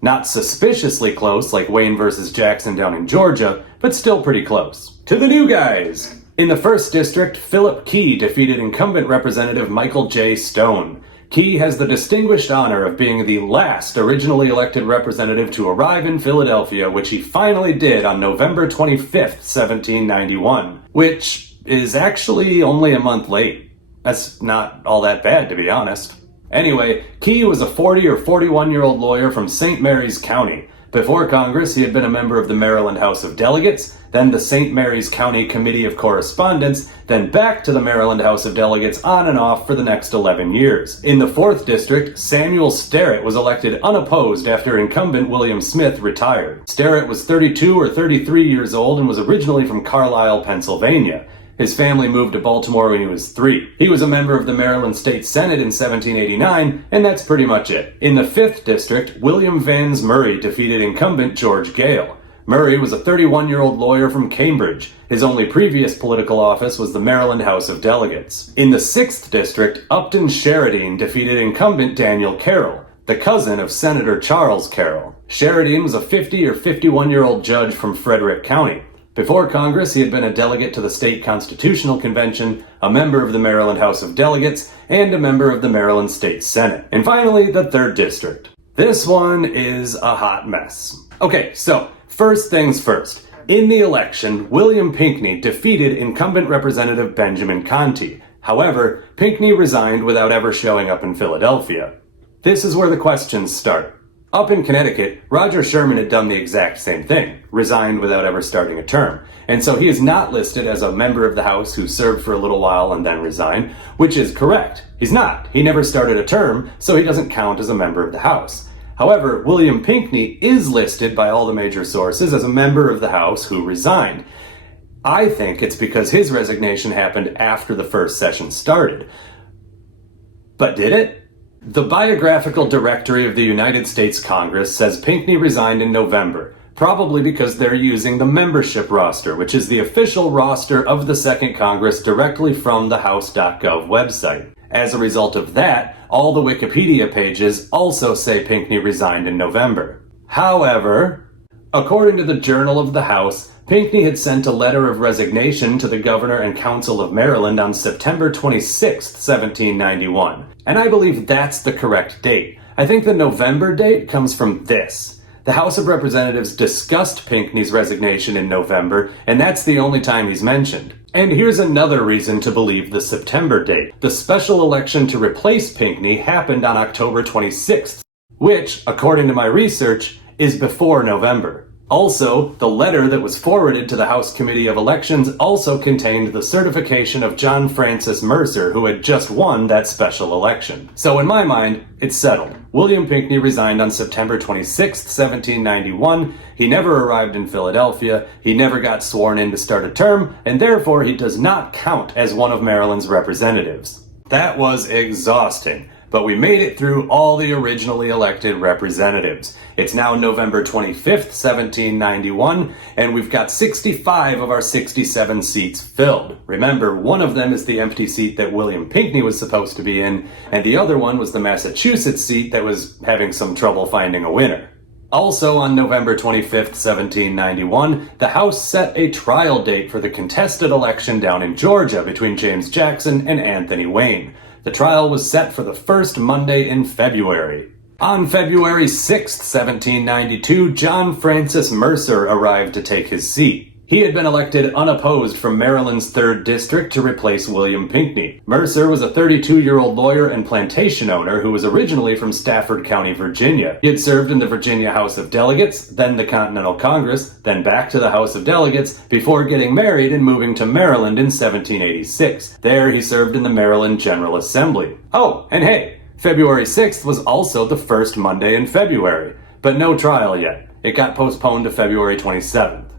Not suspiciously close like Wayne versus Jackson down in Georgia, but still pretty close. To the new guys! In the 1st District, Philip Key defeated incumbent Representative Michael J. Stone. Key has the distinguished honor of being the last originally elected representative to arrive in Philadelphia, which he finally did on November 25th, 1791, which is actually only a month late. That's not all that bad, to be honest. Anyway, Key was a 40 or 41-year-old lawyer from St. Mary's County. Before Congress, he had been a member of the Maryland House of Delegates, then the St. Mary's County Committee of Correspondence, then back to the Maryland House of Delegates on and off for the next 11 years. In the 4th District, Samuel Sterrett was elected unopposed after incumbent William Smith retired. Sterrett was 32 or 33 years old and was originally from Carlisle, Pennsylvania. His family moved to Baltimore when he was 3. He was a member of the Maryland State Senate in 1789, and that's pretty much it. In the 5th District, William Vans Murray defeated incumbent George Gale. Murray was a 31-year-old lawyer from Cambridge. His only previous political office was the Maryland House of Delegates. In the 6th District, Upton Sheridan defeated incumbent Daniel Carroll. the cousin of Senator Charles Carroll. Sheridan was a 50 or 51-year-old judge from Frederick County. Before Congress, he had been a delegate to the State Constitutional Convention, a member of the Maryland House of Delegates, and a member of the Maryland State Senate. And finally, the 3rd District. This one is a hot mess. Okay, so first things first. In the election, William Pinckney defeated incumbent Representative Benjamin Conti. However, Pinckney resigned without ever showing up in Philadelphia. This is where the questions start. Up in Connecticut, Roger Sherman had done the exact same thing, resigned without ever starting a term. And so he is not listed as a member of the House who served for a little while and then resigned, which is correct. He's not. He never started a term, so he doesn't count as a member of the House. However, William Pinckney is listed by all the major sources as a member of the House who resigned. I think it's because his resignation happened after the first session started. But did it? The Biographical Directory of the United States Congress says Pinckney resigned in November, probably because they're using the membership roster, which is the official roster of the Second Congress directly from the House.gov website. As a result of that, all the Wikipedia pages also say Pinckney resigned in November. However, according to the Journal of the House, Pinckney had sent a letter of resignation to the Governor and Council of Maryland on September 26, 1791. And I believe that's the correct date. I think the November date comes from this. The House of Representatives discussed Pinckney's resignation in November, and that's the only time he's mentioned. And here's another reason to believe the September date. The special election to replace Pinckney happened on October 26th, which, according to my research, is before November. Also, the letter that was forwarded to the House Committee of Elections also contained the certification of John Francis Mercer, who had just won that special election. So in my mind, it's settled. William Pinckney resigned on September 26, 1791. He never arrived in Philadelphia, he never got sworn in to start a term, and therefore he does not count as one of Maryland's representatives. That was exhausting. But we made it through all the originally elected representatives. It's now November 25th, 1791, and we've got 65 of our 67 seats filled. Remember, one of them is the empty seat that William Pinckney was supposed to be in, and the other one was the Massachusetts seat that was having some trouble finding a winner. Also on November 25th, 1791, the House set a trial date for the contested election down in Georgia between James Jackson and Anthony Wayne. The trial was set for the first Monday in February. On February 6, 1792, John Francis Mercer arrived to take his seat. He had been elected unopposed from Maryland's 3rd District to replace William Pinckney. Mercer was a 32-year-old lawyer and plantation owner who was originally from Stafford County, Virginia. He had served in the Virginia House of Delegates, then the Continental Congress, then back to the House of Delegates, before getting married and moving to Maryland in 1786. There he served in the Maryland General Assembly. Oh, and hey, February 6th was also the first Monday in February, but no trial yet. It got postponed to February 27th.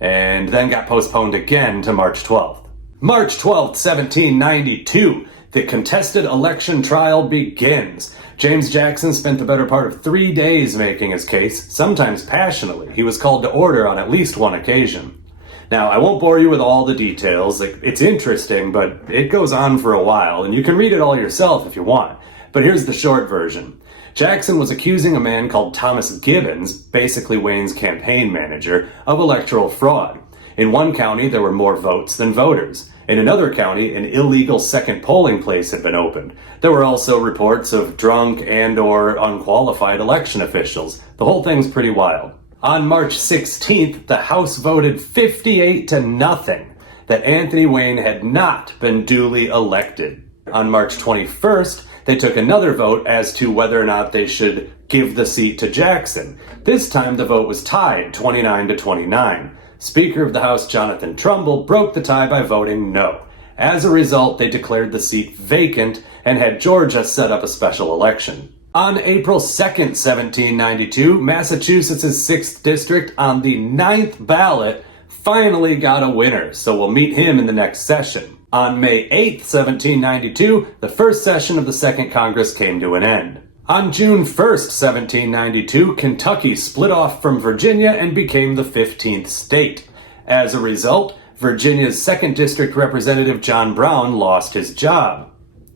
And then got postponed again to March 12th. March 12th, 1792, the contested election trial begins. James Jackson spent the better part of 3 days making his case, sometimes passionately. He was called to order on at least one occasion. Now, I won't bore you with all the details. It's interesting, but it goes on for a while, and you can read it all yourself if you want. But here's the short version. Jackson was accusing a man called Thomas Gibbons, basically Wayne's campaign manager, of electoral fraud. In one county, there were more votes than voters. In another county, an illegal second polling place had been opened. There were also reports of drunk and/or unqualified election officials. The whole thing's pretty wild. On March 16th, the House voted 58-0 that Anthony Wayne had not been duly elected. On March 21st, they took another vote as to whether or not they should give the seat to Jackson. This time the vote was tied, 29-29. Speaker of the House Jonathan Trumbull broke the tie by voting no. As a result, they declared the seat vacant and had Georgia set up a special election. On April 2nd, 1792, Massachusetts' 6th District on the 9th ballot finally got a winner, so we'll meet him in the next session. On May 8th, 1792, the first session of the Second Congress came to an end. On June 1st, 1792, Kentucky split off from Virginia and became the 15th state. As a result, Virginia's 2nd District Representative John Brown lost his job.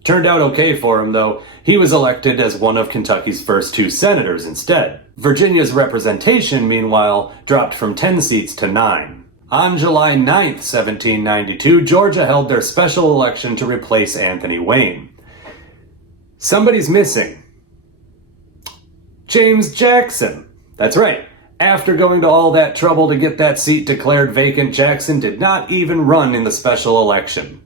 Turned out okay for him, though. He was elected as one of Kentucky's first 2 senators instead. Virginia's representation, meanwhile, dropped from 10 seats to 9. On July 9th, 1792, Georgia held their special election to replace Anthony Wayne. Somebody's missing. James Jackson. That's right. After going to all that trouble to get that seat declared vacant, Jackson did not even run in the special election.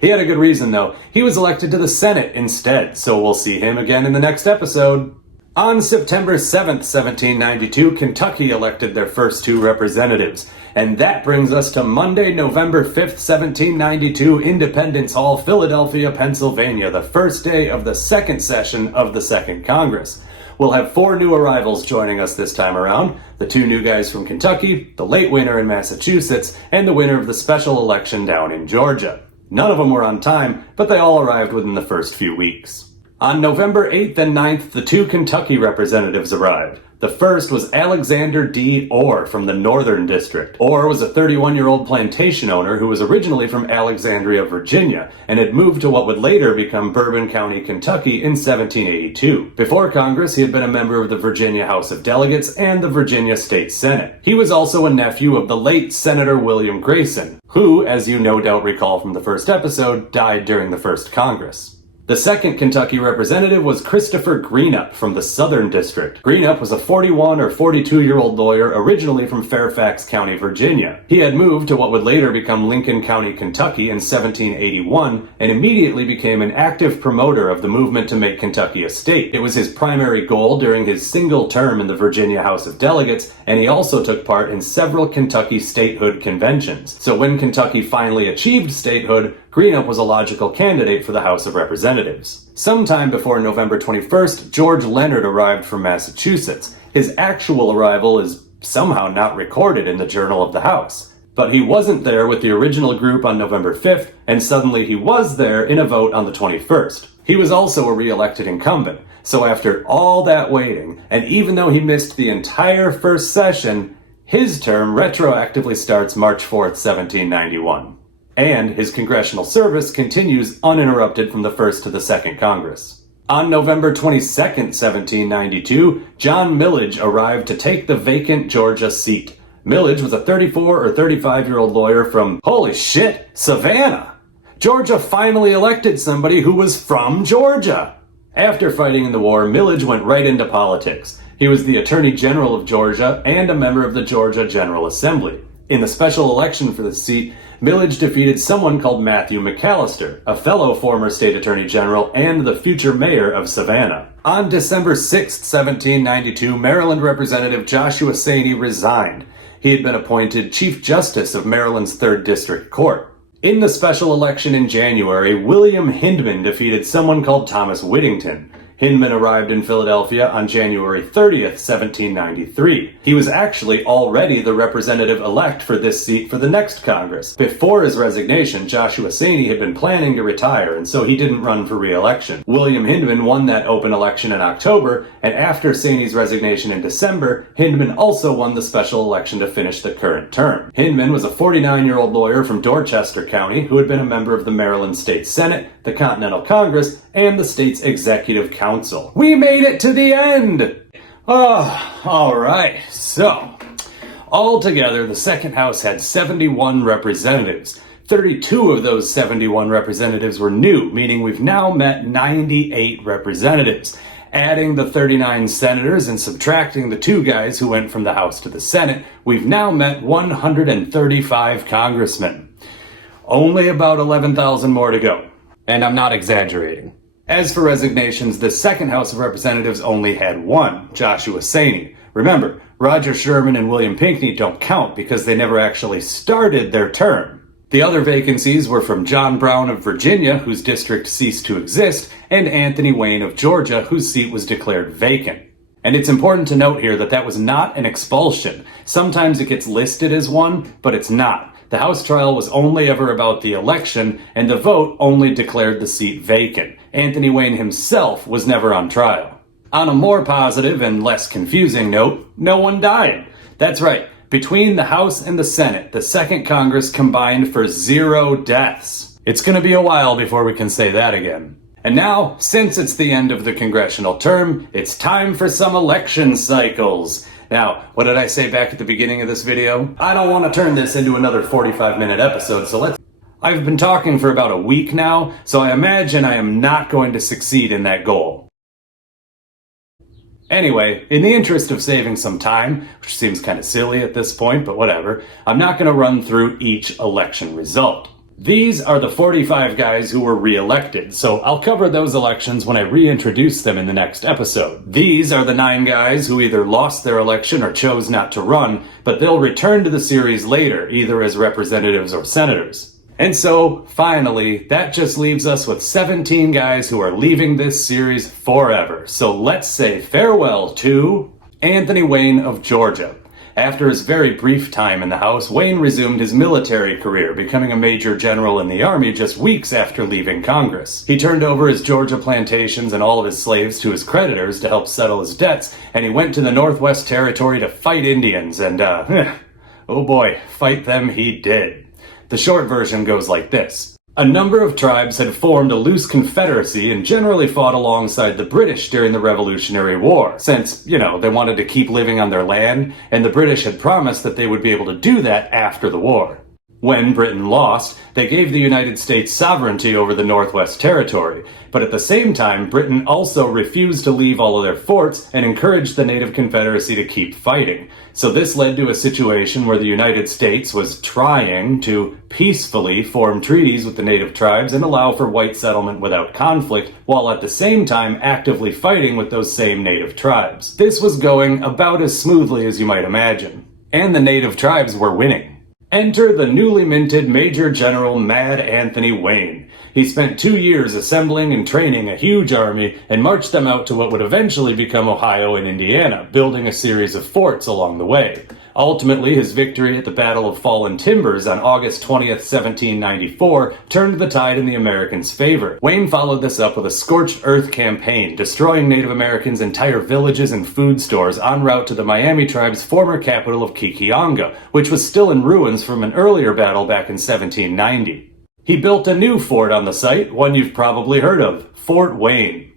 He had a good reason, though. He was elected to the Senate instead, so we'll see him again in the next episode. On September 7th, 1792, Kentucky elected their first 2 representatives. And that brings us to Monday, November 5th, 1792, Independence Hall, Philadelphia, Pennsylvania, the first day of the second session of the Second Congress. We'll have 4 new arrivals joining us this time around. The 2 new guys from Kentucky, the late winner in Massachusetts, and the winner of the special election down in Georgia. None of them were on time, but they all arrived within the first few weeks. On November 8th and 9th, the 2 Kentucky representatives arrived. The first was Alexander D. Orr from the Northern District. Orr was a 31-year-old plantation owner who was originally from Alexandria, Virginia, and had moved to what would later become Bourbon County, Kentucky in 1782. Before Congress, he had been a member of the Virginia House of Delegates and the Virginia State Senate. He was also a nephew of the late Senator William Grayson, who, as you no doubt recall from the first episode, died during the first Congress. The second Kentucky representative was Christopher Greenup from the Southern District. Greenup was a 41 or 42-year-old lawyer originally from Fairfax County, Virginia. He had moved to what would later become Lincoln County, Kentucky in 1781 and immediately became an active promoter of the movement to make Kentucky a state. It was his primary goal during his single term in the Virginia House of Delegates, and he also took part in several Kentucky statehood conventions. So when Kentucky finally achieved statehood, Greenup was a logical candidate for the House of Representatives. Sometime before November 21st, George Leonard arrived from Massachusetts. His actual arrival is somehow not recorded in the Journal of the House. But he wasn't there with the original group on November 5th, and suddenly he was there in a vote on the 21st. He was also a re-elected incumbent, so after all that waiting, and even though he missed the entire first session, his term retroactively starts March 4th, 1791. And his congressional service continues uninterrupted from the first to the second Congress. On November 22nd, 1792, John Millage arrived to take the vacant Georgia seat. Millage was a 34 or 35-year-old lawyer from, holy shit, Savannah! Georgia finally elected somebody who was from Georgia! After fighting in the war, Millage went right into politics. He was the Attorney General of Georgia and a member of the Georgia General Assembly. In the special election for the seat, Millage defeated someone called Matthew McAllister, a fellow former state attorney general and the future mayor of Savannah. On December 6, 1792, Maryland Representative Joshua Saney resigned. He had been appointed Chief Justice of Maryland's 3rd District Court. In the special election in January, William Hindman defeated someone called Thomas Whittington. Hindman arrived in Philadelphia on January 30th, 1793. He was actually already the representative-elect for this seat for the next Congress. Before his resignation, Joshua Saney had been planning to retire, and so he didn't run for re-election. William Hindman won that open election in October, and after Saney's resignation in December, Hindman also won the special election to finish the current term. Hindman was a 49-year-old lawyer from Dorchester County who had been a member of the Maryland State Senate, the Continental Congress, and the state's Executive Council. We made it to the end! Oh, alright, so, altogether the second house had 71 representatives. 32 of those 71 representatives were new, meaning we've now met 98 representatives. Adding the 39 senators and subtracting the 2 guys who went from the House to the Senate, we've now met 135 congressmen. Only about 11,000 more to go. And I'm not exaggerating. As for resignations, the second House of Representatives only had 1, Joshua Saney. Remember, Roger Sherman and William Pinckney don't count because they never actually started their term. The other vacancies were from John Brown of Virginia, whose district ceased to exist, and Anthony Wayne of Georgia, whose seat was declared vacant. And it's important to note here that that was not an expulsion. Sometimes it gets listed as one, but it's not. The House trial was only ever about the election, and the vote only declared the seat vacant. Anthony Wayne himself was never on trial. On a more positive and less confusing note, no one died. That's right. Between the House and the Senate, the Second Congress combined for 0 deaths. It's going to be a while before we can say that again. And now, since it's the end of the congressional term, it's time for some election cycles. Now, what did I say back at the beginning of this video? I don't want to turn this into another 45-minute episode, so I've been talking for about a week now, so I imagine I am not going to succeed in that goal. Anyway, in the interest of saving some time, which seems kind of silly at this point, but whatever, I'm not going to run through each election result. These are the 45 guys who were re-elected, so I'll cover those elections when I reintroduce them in the next episode. These are the 9 guys who either lost their election or chose not to run, but they'll return to the series later, either as representatives or senators. And so, finally, that just leaves us with 17 guys who are leaving this series forever. So let's say farewell to Anthony Wayne of Georgia. After his very brief time in the House, Wayne resumed his military career, becoming a major general in the Army just weeks after leaving Congress. He turned over his Georgia plantations and all of his slaves to his creditors to help settle his debts, and he went to the Northwest Territory to fight Indians, and oh boy, fight them he did. The short version goes like this. A number of tribes had formed a loose confederacy and generally fought alongside the British during the Revolutionary War, since, they wanted to keep living on their land, and the British had promised that they would be able to do that after the war. When Britain lost, they gave the United States sovereignty over the Northwest Territory, but at the same time, Britain also refused to leave all of their forts and encouraged the Native Confederacy to keep fighting. So this led to a situation where the United States was trying to peacefully form treaties with the native tribes and allow for white settlement without conflict, while at the same time actively fighting with those same native tribes. This was going about as smoothly as you might imagine. And the native tribes were winning. Enter the newly minted Major General Mad Anthony Wayne. He spent 2 years assembling and training a huge army and marched them out to what would eventually become Ohio and Indiana, building a series of forts along the way. Ultimately, his victory at the Battle of Fallen Timbers on August 20th, 1794, turned the tide in the Americans' favor. Wayne followed this up with a scorched earth campaign, destroying Native Americans' entire villages and food stores en route to the Miami tribe's former capital of Kikionga, which was still in ruins from an earlier battle back in 1790. He built a new fort on the site, one you've probably heard of, Fort Wayne.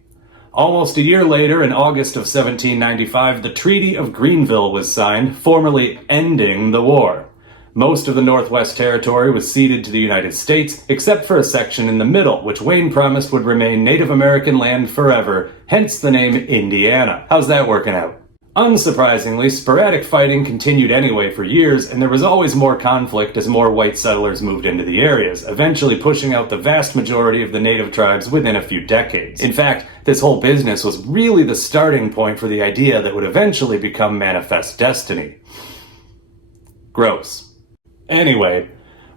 Almost a year later, in August of 1795, the Treaty of Greenville was signed, formally ending the war. Most of the Northwest Territory was ceded to the United States, except for a section in the middle, which Wayne promised would remain Native American land forever, hence the name Indiana. How's that working out? Unsurprisingly, sporadic fighting continued anyway for years, and there was always more conflict as more white settlers moved into the areas, eventually pushing out the vast majority of the native tribes within a few decades. In fact, this whole business was really the starting point for the idea that would eventually become Manifest Destiny. Gross. Anyway,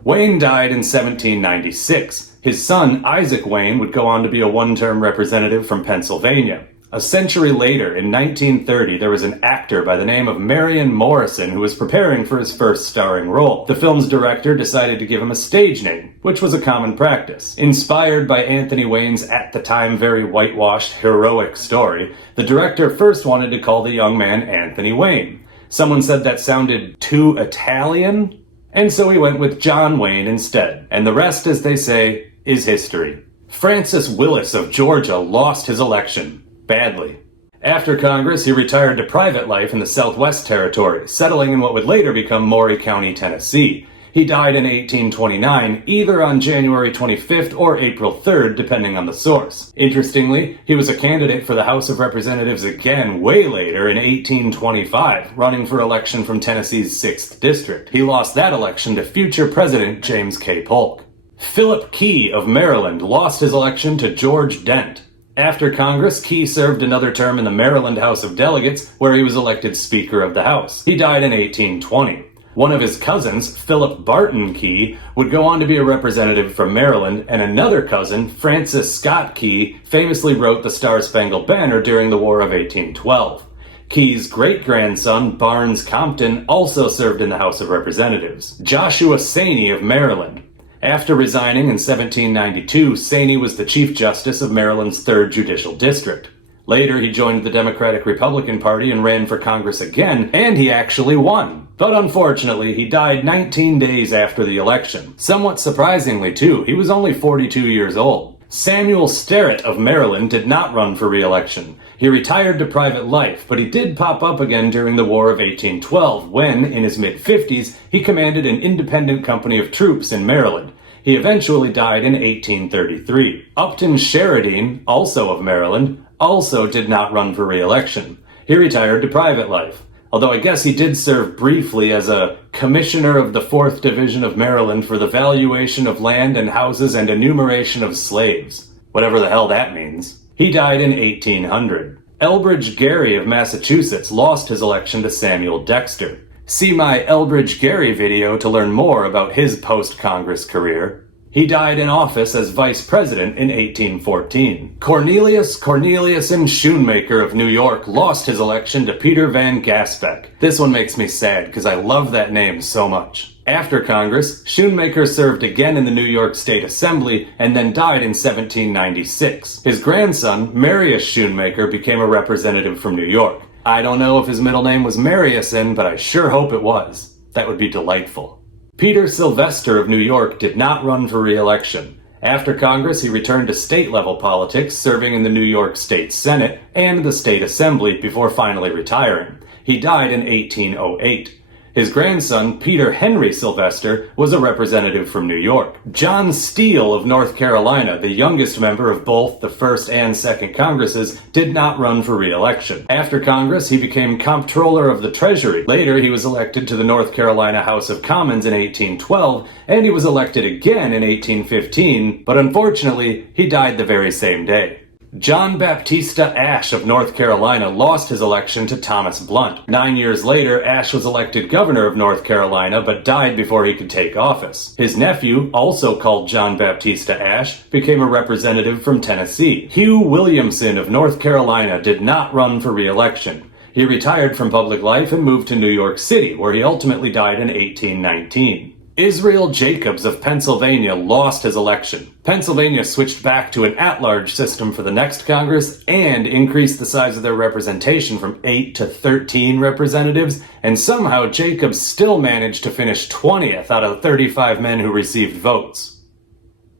Wayne died in 1796. His son, Isaac Wayne, would go on to be a one-term representative from Pennsylvania. A century later, in 1930, there was an actor by the name of Marion Morrison who was preparing for his first starring role. The film's director decided to give him a stage name, which was a common practice. Inspired by Anthony Wayne's at the time very whitewashed, heroic story, the director first wanted to call the young man Anthony Wayne. Someone said that sounded too Italian, and so he went with John Wayne instead. And the rest, as they say, is history. Francis Willis of Georgia lost his election. Badly. After Congress, he retired to private life in the Southwest Territory, settling in what would later become Maury County, Tennessee. He died in 1829, either on January 25th or April 3rd, depending on the source. Interestingly, he was a candidate for the House of Representatives again way later in 1825, running for election from Tennessee's 6th District. He lost that election to future President James K. Polk. Philip Key of Maryland lost his election to George Dent. After Congress, Key served another term in the Maryland House of Delegates, where he was elected Speaker of the House. He died in 1820. One of his cousins, Philip Barton Key, would go on to be a representative from Maryland, and another cousin, Francis Scott Key, famously wrote the Star-Spangled Banner during the War of 1812. Key's great-grandson, Barnes Compton, also served in the House of Representatives. Joshua Saney of Maryland. After resigning in 1792, Saney was the Chief Justice of Maryland's 3rd Judicial District. Later, he joined the Democratic-Republican Party and ran for Congress again, and he actually won. But unfortunately, he died 19 days after the election. Somewhat surprisingly, too, he was only 42 years old. Samuel Sterrett of Maryland did not run for re-election. He retired to private life, but he did pop up again during the War of 1812 when, in his mid-50s, he commanded an independent company of troops in Maryland. He eventually died in 1833. Upton Sheridan, also of Maryland, also did not run for re-election. He retired to private life, although I guess he did serve briefly as a commissioner of the 4th Division of Maryland for the valuation of land and houses and enumeration of slaves, whatever the hell that means. He died in 1800. Elbridge Gerry of Massachusetts lost his election to Samuel Dexter. See my Elbridge Gerry video to learn more about his post-Congress career. He died in office as vice president in 1814. Cornelius Corneliuson Schoonmaker of New York lost his election to Peter Van Gasbeck. This one makes me sad because I love that name so much. After Congress, Schoonmaker served again in the New York State Assembly and then died in 1796. His grandson, Marius Schoonmaker, became a representative from New York. I don't know if his middle name was Mariuson, but I sure hope it was. That would be delightful. Peter Sylvester of New York did not run for re-election. After Congress, he returned to state-level politics, serving in the New York State Senate and the State Assembly before finally retiring. He died in 1808. His grandson, Peter Henry Sylvester, was a representative from New York. John Steele of North Carolina, the youngest member of both the 1st and 2nd Congresses, did not run for re-election. After Congress, he became Comptroller of the Treasury. Later, he was elected to the North Carolina House of Commons in 1812, and he was elected again in 1815, but unfortunately, he died the very same day. John Baptista Ashe of North Carolina lost his election to Thomas Blunt. 9 years later, Ashe was elected governor of North Carolina, but died before he could take office. His nephew, also called John Baptista Ashe, became a representative from Tennessee. Hugh Williamson of North Carolina did not run for re-election. He retired from public life and moved to New York City, where he ultimately died in 1819. Israel Jacobs of Pennsylvania lost his election. Pennsylvania switched back to an at-large system for the next Congress and increased the size of their representation from 8 to 13 representatives, and somehow Jacobs still managed to finish 20th out of 35 men who received votes.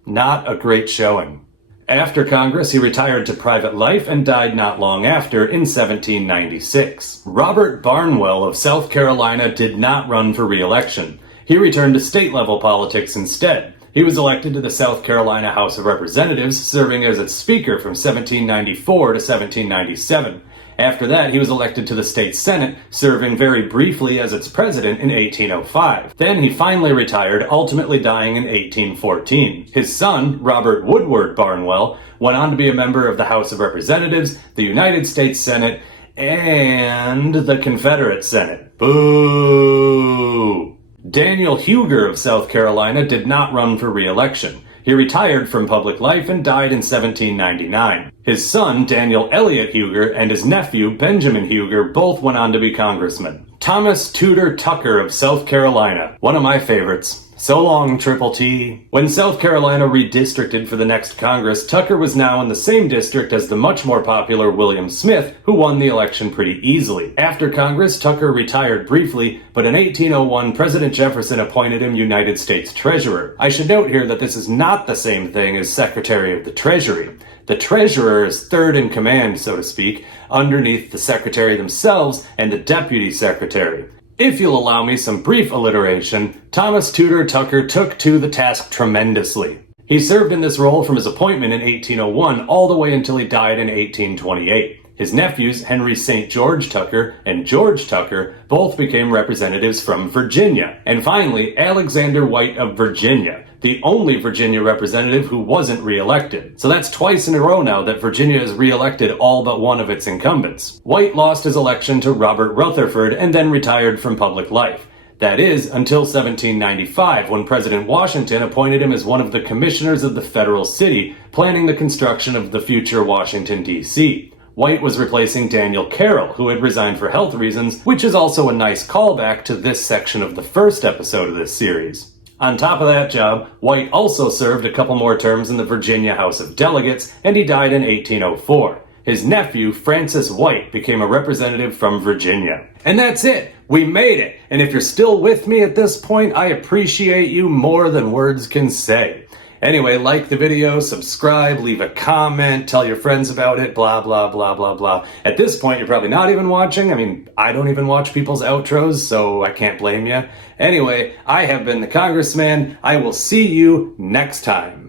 Not a great showing. After Congress, he retired to private life and died not long after in 1796. Robert Barnwell of South Carolina did not run for re-election. He returned to state-level politics instead. He was elected to the South Carolina House of Representatives, serving as its Speaker from 1794 to 1797. After that, he was elected to the state Senate, serving very briefly as its president in 1805. Then he finally retired, ultimately dying in 1814. His son, Robert Woodward Barnwell, went on to be a member of the House of Representatives, the United States Senate, and the Confederate Senate. Boo! Daniel Huger of South Carolina did not run for re-election. He retired from public life and died in 1799. His son, Daniel Elliott Huger, and his nephew, Benjamin Huger, both went on to be congressmen. Thomas Tudor Tucker of South Carolina, one of my favorites. So long, Triple T. When South Carolina redistricted for the next Congress, Tucker was now in the same district as the much more popular William Smith, who won the election pretty easily. After Congress, Tucker retired briefly, but in 1801, President Jefferson appointed him United States Treasurer. I should note here that this is not the same thing as Secretary of the Treasury. The Treasurer is third in command, so to speak, underneath the Secretary themselves and the Deputy Secretary. If you'll allow me some brief alliteration, Thomas Tudor Tucker took to the task tremendously. He served in this role from his appointment in 1801 all the way until he died in 1828. His nephews, Henry St. George Tucker and George Tucker, both became representatives from Virginia. And finally, Alexander White of Virginia, the only Virginia representative who wasn't re-elected. So that's twice in a row now that Virginia has re-elected all but one of its incumbents. White lost his election to Robert Rutherford and then retired from public life. That is, until 1795, when President Washington appointed him as one of the commissioners of the federal city, planning the construction of the future Washington, D.C. White was replacing Daniel Carroll, who had resigned for health reasons, which is also a nice callback to this section of the first episode of this series. On top of that job, White also served a couple more terms in the Virginia House of Delegates, and he died in 1804. His nephew, Francis White, became a representative from Virginia. And that's it! We made it! And if you're still with me at this point, I appreciate you more than words can say. Anyway, like the video, subscribe, leave a comment, tell your friends about it, blah, blah, blah, blah, blah. At this point, you're probably not even watching. I mean, I don't even watch people's outros, so I can't blame you. Anyway, I have been the Congressman. I will see you next time.